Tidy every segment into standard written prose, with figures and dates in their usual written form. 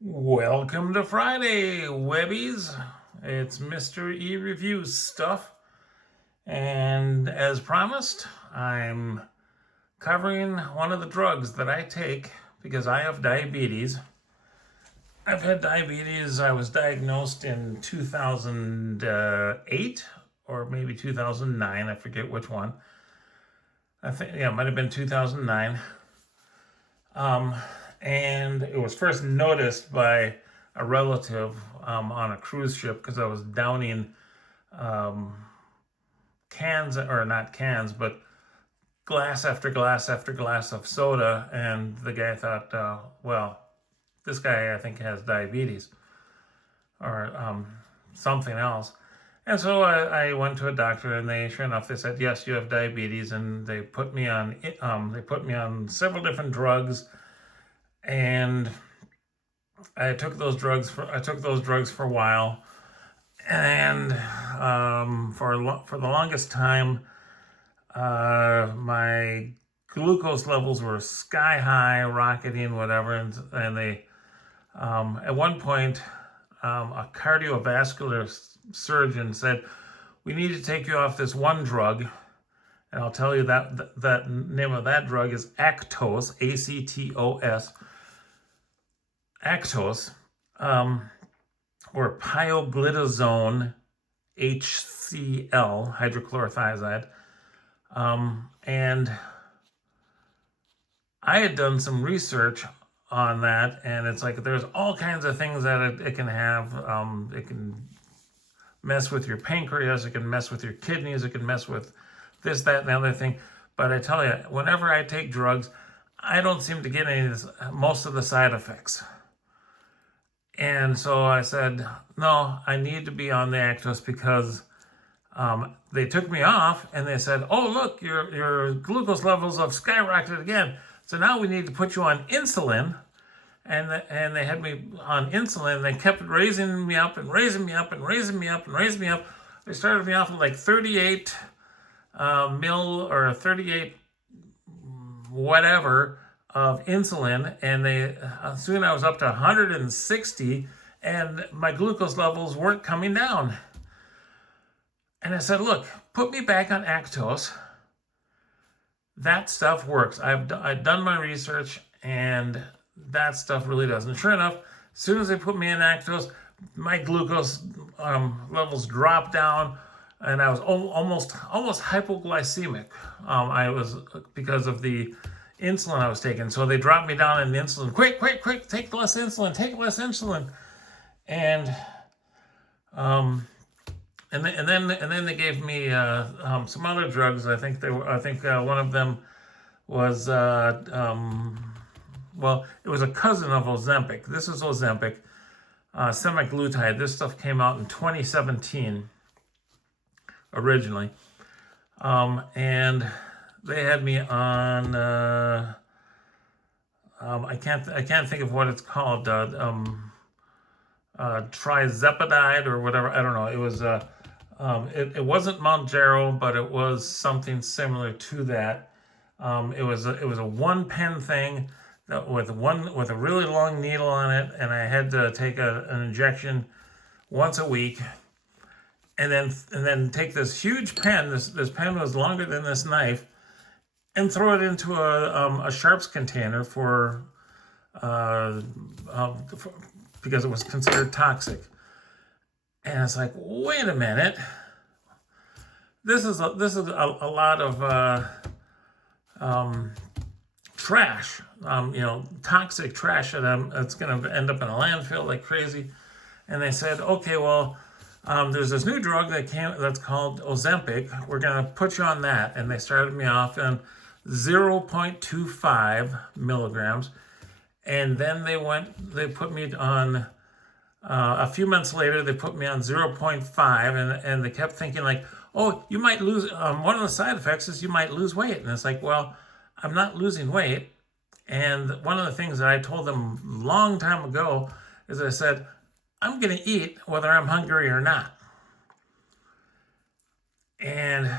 Welcome to Friday, Webbies. It's Mr. E Review stuff. And as promised, I'm covering one of the drugs that I take because I have diabetes. I've had diabetes. I was diagnosed in 2008 or maybe 2009. I forget which one. I think, yeah, it might have been 2009. And it was first noticed by a relative on a cruise ship because I was downing cans, or not cans, but glass after glass after glass of soda. And the guy thought, well, this guy, I think, has diabetes or something else. And so I went to a doctor, and sure enough, they said, yes, you have diabetes, and they put me on several different drugs, and I took those drugs for a while, and for the longest time, my glucose levels were sky high, rocketing, whatever, and they at one point a cardiovascular surgeon said, "We need to take you off this one drug." And I'll tell you that name of that drug is Actos, Actos, Actos, or pioglitazone HCl, hydrochlorothiazide. And I had done some research on that, and it's like there's all kinds of things that it can have. It can mess with your pancreas, it can mess with your kidneys, it can mess with this, that, and the other thing. But I tell you, whenever I take drugs, I don't seem to get most of the side effects. And so I said, no, I need to be on the Actos because they took me off and they said, oh, look, your glucose levels have skyrocketed again. So now we need to put you on insulin. And they had me on insulin. They kept raising me up and raising me up and raising me up and raising me up. They started me off at like 38 mil or 38 whatever of insulin, and soon I was up to 160, and my glucose levels weren't coming down. And I said, look, put me back on Actos. That stuff works. I've done my research, and that stuff really does. And sure enough, as soon as they put me in Actos, my glucose levels dropped down, and I was almost hypoglycemic. I was, because of the insulin I was taking. So they dropped me down in the insulin. Quick, take less insulin, and then they gave me some other drugs. I think one of them was well, it was a cousin of Ozempic. This is Ozempic, semaglutide. This stuff came out in 2017 originally, and they had me on. I can't think of what it's called. Trizepatide or whatever. I don't know. It was it wasn't Mounjaro, but it was something similar to that. It was a one pen thing with a really long needle on it, and I had to take an injection once a week, and then take this huge pen. This pen was longer than this knife, and throw it into a sharps container because it was considered toxic. And it's like, wait a minute, this is a lot of trash, toxic trash that's going to end up in a landfill like crazy. And they said, okay, well, there's this new drug that's called Ozempic. We're going to put you on that. And they started me off on 0.25 milligrams. And then they put me on, a few months later, they put me on 0.5, and they kept thinking like, oh, you might lose, one of the side effects is you might lose weight. And it's like, well, I'm not losing weight. And one of the things that I told them a long time ago is I said, I'm going to eat whether I'm hungry or not. And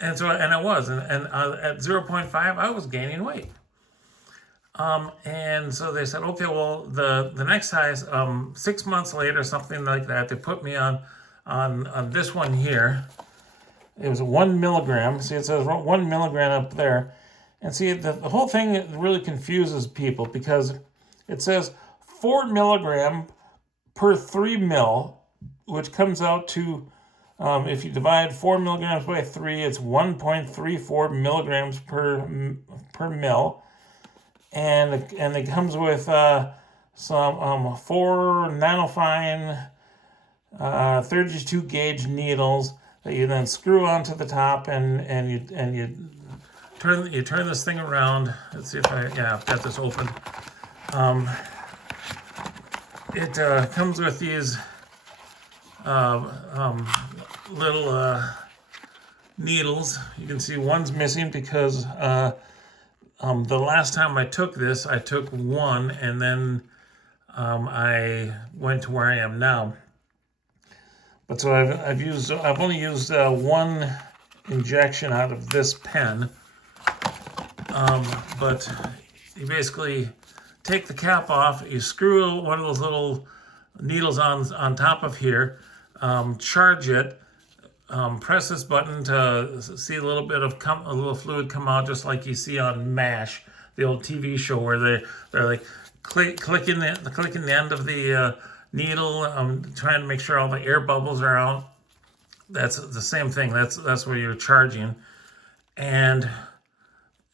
I was, and at 0.5, I was gaining weight. And so they said, okay, well, the next size, 6 months later, something like that, they put me on this one here. It was 1 milligram. See, it says 1 milligram up there. And see, the whole thing really confuses people because it says 4 milligram per 3 mil, which comes out to, if you divide 4 milligrams by 3, it's 1.34 milligrams per mil. And it comes with some 4 nanofine 32 gauge needles that you then screw onto the top, and you turn this thing around. Let's see if I've got this open. It comes with these little needles. You can see one's missing because the last time I took this, I took one, and then I went to where I am now. But so I've only used one injection out of this pen. But you basically take the cap off, you screw one of those little needles on top of here, charge it, press this button to see a little bit of a little fluid come out, just like you see on MASH, the old TV show where they're like clicking the end of the needle, trying to make sure all the air bubbles are out. That's the same thing. That's where you're charging, and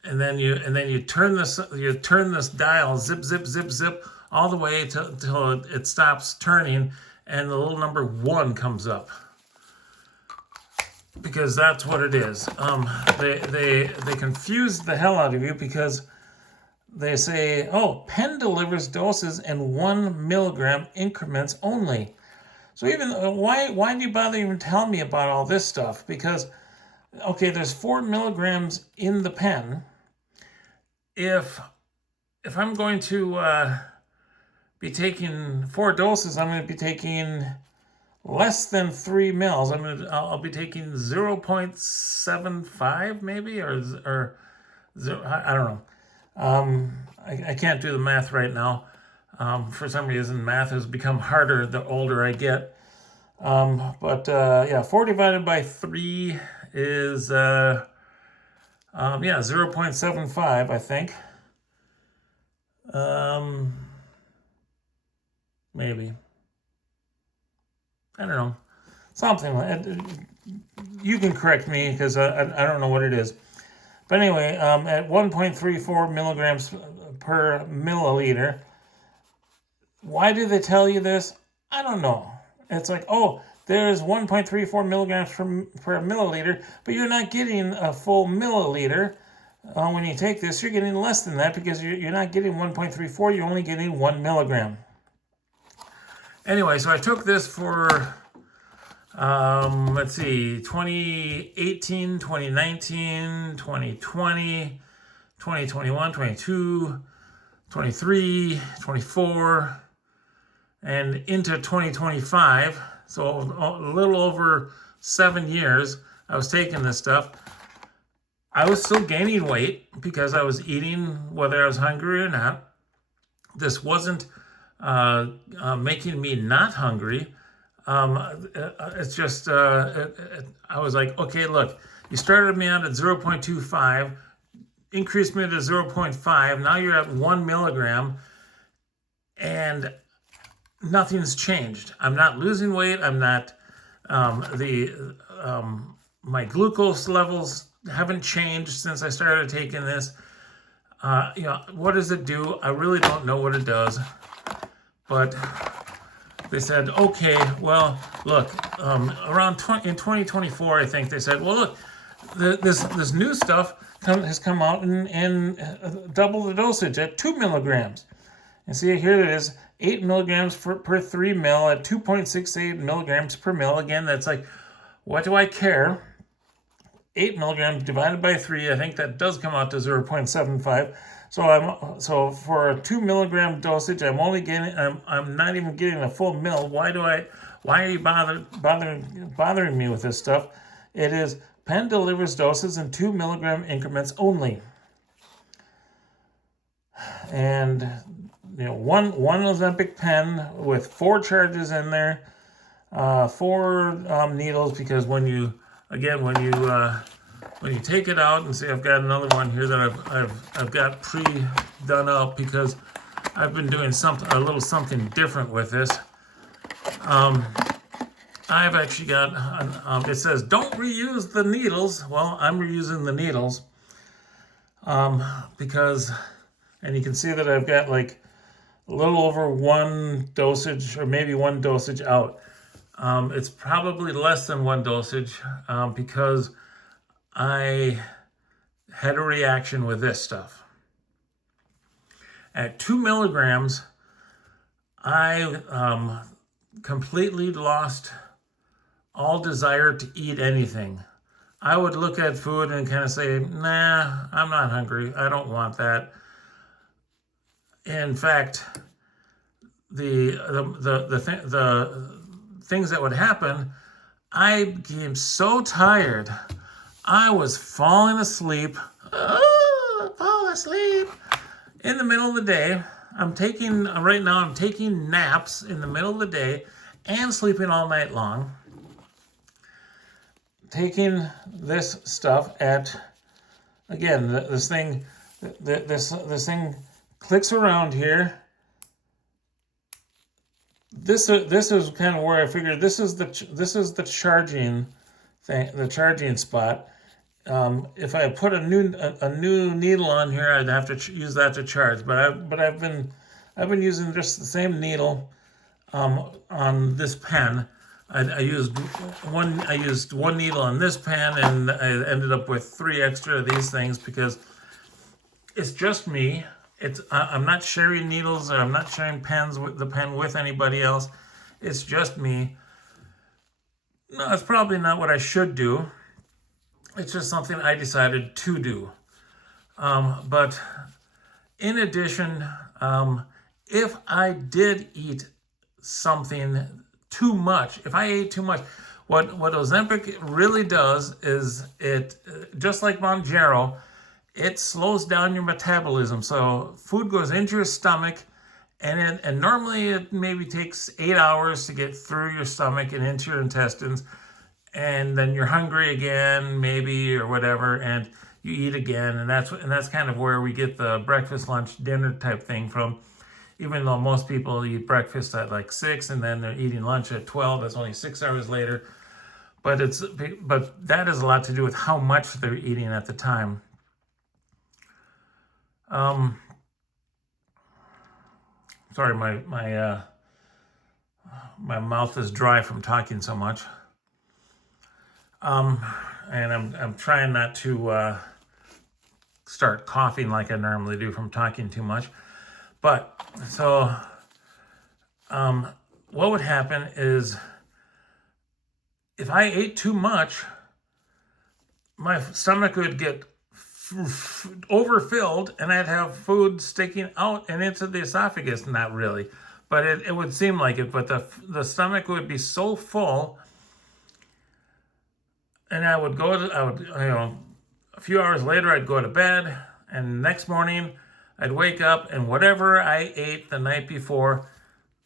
then you turn this dial, zip zip zip zip, all the way till it stops turning, and the little number 1 comes up, because that's what it is. They confuse the hell out of you because they say, oh, pen delivers doses in 1 milligram increments only. So even why do you bother even telling me about all this stuff? Because, okay, there's 4 milligrams in the pen. If I'm going to be taking 4 doses, I'm going to be taking less than 3 mils. I'll be taking 0.75 maybe, or 0, I don't know. I can't do the math right now. For some reason, math has become harder the older I get. But 4 divided by 3 is 0.75, I think. Maybe. I don't know. Something like that. You can correct me because I don't know what it is. But anyway, at 1.34 milligrams per milliliter, why do they tell you this? I don't know. It's like, oh, there's 1.34 milligrams per milliliter, but you're not getting a full milliliter. When you take this, you're getting less than that because you're not getting 1.34, you're only getting 1 milligram. Anyway, so I took this for, let's see, 2018, 2019, 2020, 2021, 22, 23, 24, and into 2025. So a little over 7 years I was taking this stuff. I was still gaining weight because I was eating whether I was hungry or not. This wasn't making me not hungry. It's just, I was like, okay, look, you started me out at 0.25, increased me to 0.5, now you're at 1 milligram, and nothing's changed. I'm not losing weight. I'm not, my glucose levels haven't changed since I started taking this. What does it do? I really don't know what it does. But they said, okay, well, look, in 2024, I think they said, well, look, this new stuff has come out and double the dosage at 2 milligrams. And see, here it is, 8 milligrams per 3 mil at 2.68 milligrams per mil. Again, that's like, what do I care? 8 milligrams divided by 3, I think that does come out to 0.75. So for a 2 milligram dosage, I'm not even getting a full mil. Why are you bothering me with this stuff? It is pen delivers doses in 2 milligram increments only. and one Ozempic pen with 4 charges in there, 4 needles, because when you take it out, and see, I've got another one here that I've got pre-done up, because I've been doing a little something different with this. I've actually got, it says don't reuse the needles. Well, I'm reusing the needles, because, and you can see that I've got like a little over 1 dosage, or maybe 1 dosage out. It's probably less than 1 dosage, because I had a reaction with this stuff. At 2 milligrams, I completely lost all desire to eat anything. I would look at food and kind of say, nah, I'm not hungry. I don't want that. In fact, the things that would happen, I became so tired, I was falling asleep. Fall asleep in the middle of the day. Right now I'm taking naps in the middle of the day and sleeping all night long. Taking this stuff again, this thing clicks around here. This is kind of where I figured this is the charging thing, the charging spot. If I put a new needle on here, I'd have to use that to charge. But I've been using just the same needle on this pen. I used one needle on this pen, and I ended up with 3 extra of these things, because it's just me. I'm not sharing needles, or I'm not sharing the pen with anybody else. It's just me. No, it's probably not what I should do. It's just something I decided to do. But in addition, if I did eat something too much, if I ate too much, what Ozempic really does is it, just like Mounjaro, it slows down your metabolism. So food goes into your stomach, and normally it maybe takes 8 hours to get through your stomach and into your intestines, and then you're hungry again, maybe, or whatever, and you eat again, and that's kind of where we get the breakfast, lunch, dinner type thing from. Even though most people eat breakfast at like 6, and then they're eating lunch at 12, that's only 6 hours later. But that has a lot to do with how much they're eating at the time. Sorry, my mouth is dry from talking so much. And I'm trying not to start coughing like I normally do from talking too much. But so what would happen is, if I ate too much, my stomach would get overfilled, and I'd have food sticking out and into the esophagus. Not really, but it would seem like it. But the stomach would be so full, and I would a few hours later, I'd go to bed, and next morning I'd wake up, and whatever I ate the night before,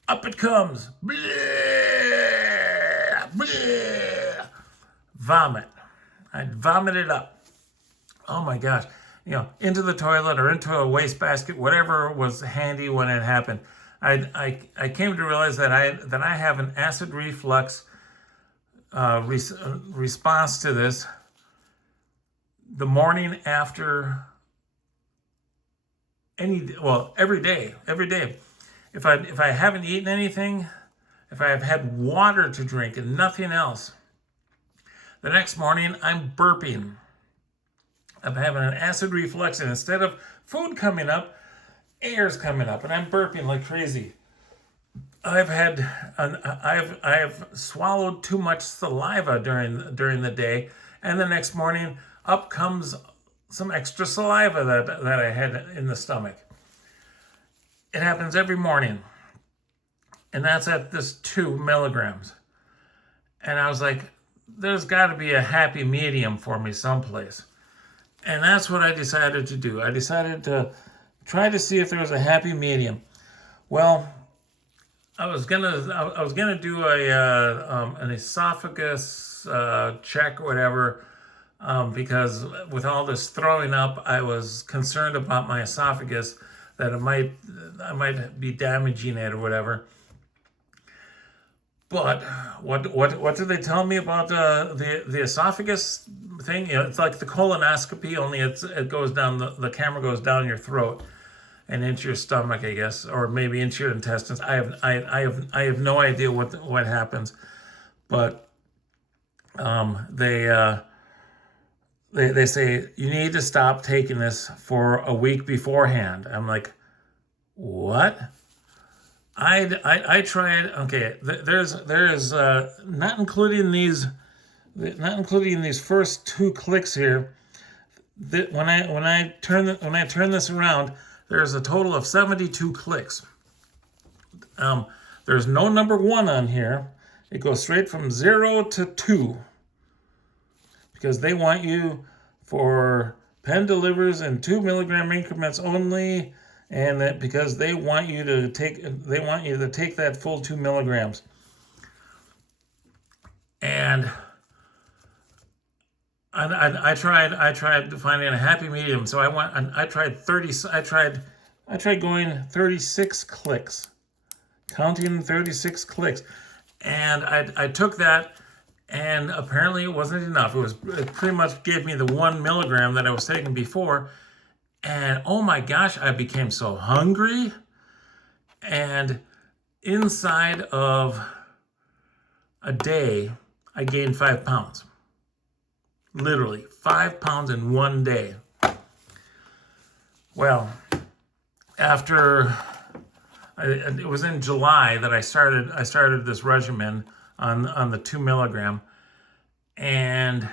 up it comes. Blah, blah. Vomit. I'd vomit it up. Oh my gosh. Into the toilet or into a wastebasket, whatever was handy when it happened. I came to realize that I have an acid reflux response to this the morning after every day. If I haven't eaten anything, if I have had water to drink and nothing else, the next morning I'm burping. I'm having an acid reflux, and instead of food coming up, air's coming up, and I'm burping like crazy. I have swallowed too much saliva during the day, and the next morning up comes some extra saliva that I had in the stomach. It happens every morning, and that's at this 2 milligrams. And I was like, there's got to be a happy medium for me someplace. And that's what I decided to do. I decided to Tried to see if there was a happy medium. Well, I was gonna do an esophagus check or whatever, because with all this throwing up, I was concerned about my esophagus, that I might be damaging it or whatever. But what did they tell me about the esophagus thing? You know, it's like the colonoscopy, only it goes down, the camera goes down your throat and into your stomach, I guess, or maybe into your intestines. I have no idea what happens, but they say you need to stop taking this for a week beforehand. I'm like, what? I tried. Okay, there's not including these first two clicks here. That when I turn this around, there's a total of 72 clicks. There's no number one on here. It goes straight from 0 to 2 because they want you for pen delivers in 2 milligram increments only, and that because they want you to take that full 2 milligrams. And I tried finding a happy medium. So I tried going 36 clicks, counting 36 clicks, and I took that, and apparently it wasn't enough. It pretty much gave me the 1 milligram that I was taking before, and oh my gosh, I became so hungry, and inside of a day, I gained 5 pounds. Literally 5 pounds in one day. Well, it was in July that I started this regimen on the 2 milligram, and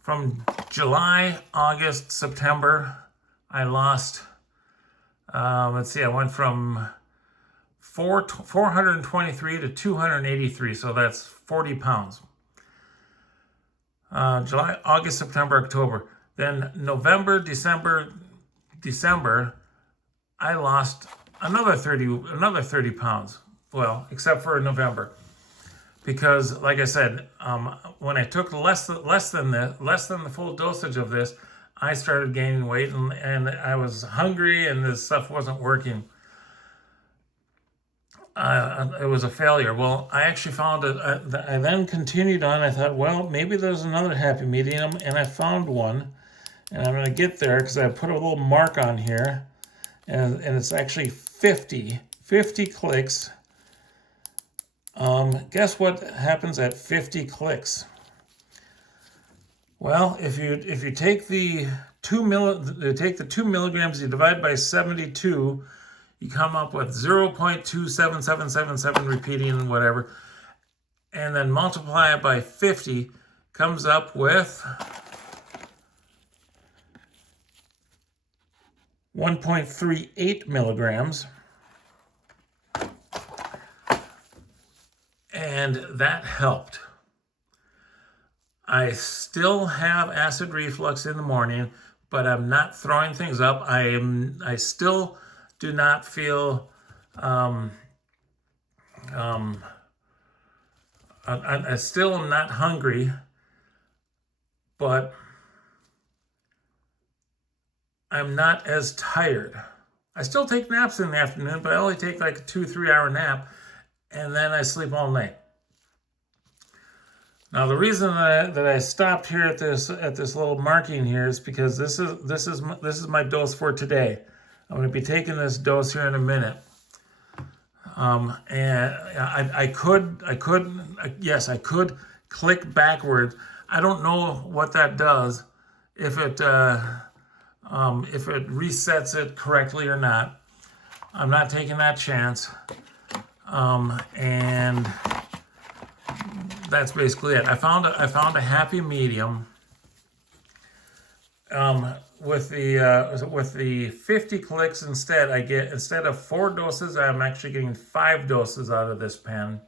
from July, August, September, I lost. Let's see, I went from 423 to 283, so that's 40 pounds. July, August, September, October. Then November, December, I lost another 30 pounds. Well, except for November, because like I said, when I took less than the full dosage of this, I started gaining weight, and I was hungry, and this stuff wasn't working. It was a failure. Well, I actually found it. I then continued on. I thought, well, maybe there's another happy medium, and I found one, and I'm going to get there because I put a little mark on here, and it's actually 50 clicks. Guess what happens at 50 clicks? Well, if you take the 2 milligrams, you divide by 72. You come up with 0.27777 repeating and whatever, and then multiply it by 50, comes up with 1.38 milligrams. And that helped. I still have acid reflux in the morning, but I'm not throwing things up. I still do not feel I still am not hungry, but I'm not as tired. I still take naps in the afternoon, but I only take like a 2-3 hour nap, and then I sleep all night. Now the reason that I stopped here at this little marking here is because this is my dose for today. I'm going to be taking this dose here in a minute. And I could click backwards. I don't know what that does, if it resets it correctly or not. I'm not taking that chance. And that's basically it. I found a happy medium. With the 50 clicks instead of 4 doses, I'm actually getting 5 doses out of this pen.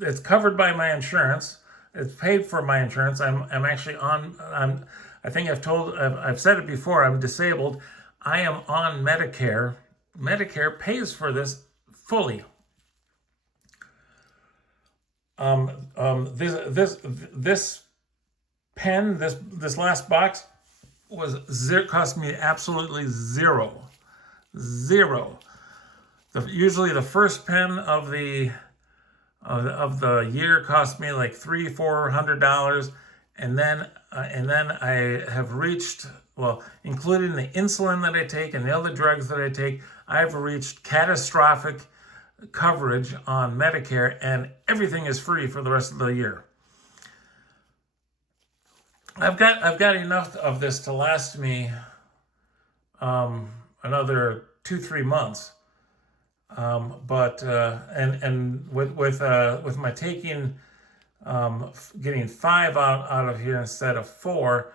It's covered by my insurance. It's paid for my insurance. I'm I think I've said it before, I'm disabled. I am on Medicare. Medicare pays for this fully. This pen, this last box cost me absolutely zero. Usually the first pen of the year cost me like $300-400, and then I have reached, well, including the insulin that I take and the other drugs that I take, I've reached catastrophic coverage on Medicare, and everything is free for the rest of the year. I've got enough of this to last me another 2-3 months. But with my taking, getting 5 out of here instead of 4,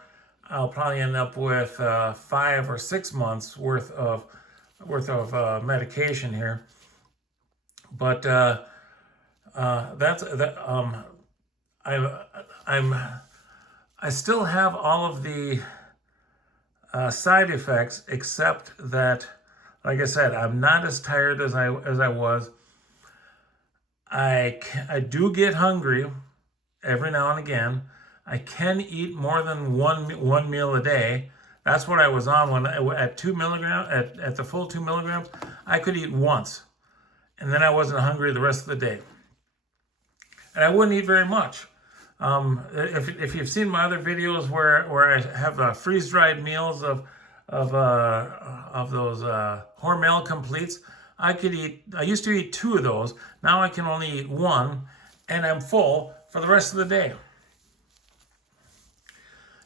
I'll probably end up with 5 or 6 months worth of medication here. But I still have all of the side effects, except that, like I said, I'm not as tired as I was. I do get hungry every now and again. I can eat more than one meal a day. That's what I was on when at 2 milligrams, at the full 2 milligrams. I could eat once, and then I wasn't hungry the rest of the day. And I wouldn't eat very much. If you've seen my other videos where I have freeze-dried meals of those Hormel completes, I used to eat 2 of those. Now I can only eat 1, and I'm full for the rest of the day.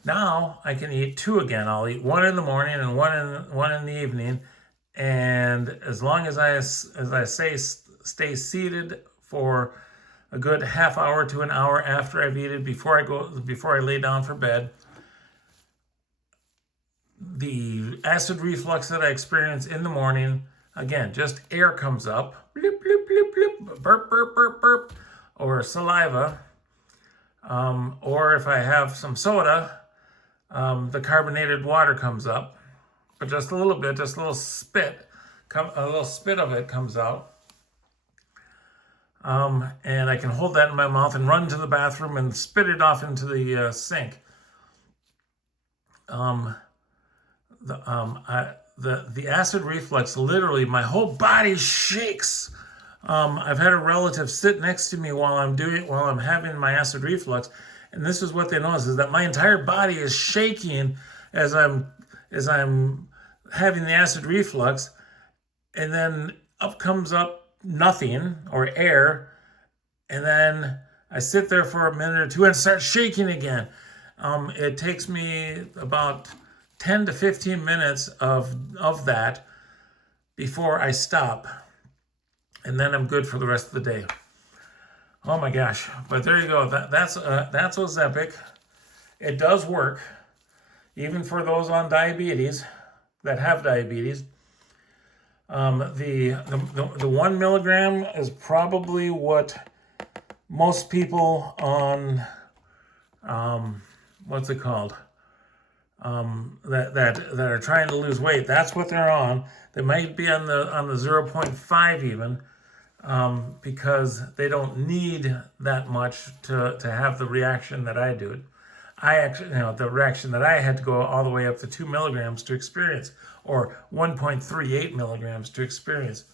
Now I can eat 2 again. I'll eat 1 in the morning and one in the evening, and as long as I stay seated for a good half hour to an hour after I've eaten, before I lay down for bed, the acid reflux that I experience in the morning, again, just air comes up, bloop, bloop, bloop, bloop, burp, burp, burp, burp, or saliva, or if I have some soda, the carbonated water comes up, but just a little bit, just a little spit of it comes out. And I can hold that in my mouth and run to the bathroom and spit it off into the sink. The acid reflux, literally, my whole body shakes. I've had a relative sit next to me while I'm having my acid reflux, and this is what they notice, is that my entire body is shaking as I'm having the acid reflux, and then up comes nothing or air, and then I sit there for a minute or two and start shaking again. It takes me about 10 to 15 minutes of that before I stop, and then I'm good for the rest of the day. Oh my gosh. But there you go. That's OZEMPIC. It does work, even for those on diabetes, that have diabetes. The 1 milligram is probably what most people on what's it called, that are trying to lose weight, that's what they're on. They might be on the 0.5 even, because they don't need that much to have the reaction that I do. The reaction that I had to go all the way up to 2 milligrams to experience, or 1.38 milligrams to experience.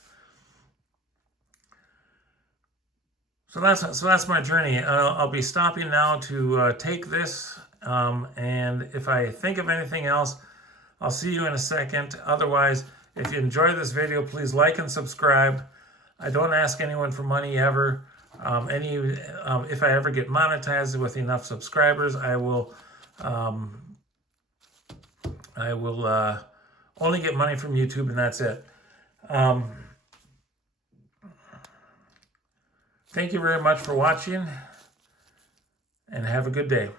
So that's my journey. I'll be stopping now to take this, and if I think of anything else, I'll see you in a second. Otherwise, if you enjoy this video, please like and subscribe. I don't ask anyone for money ever. If I ever get monetized with enough subscribers, I will only get money from YouTube, and that's it. Thank you very much for watching, and have a good day.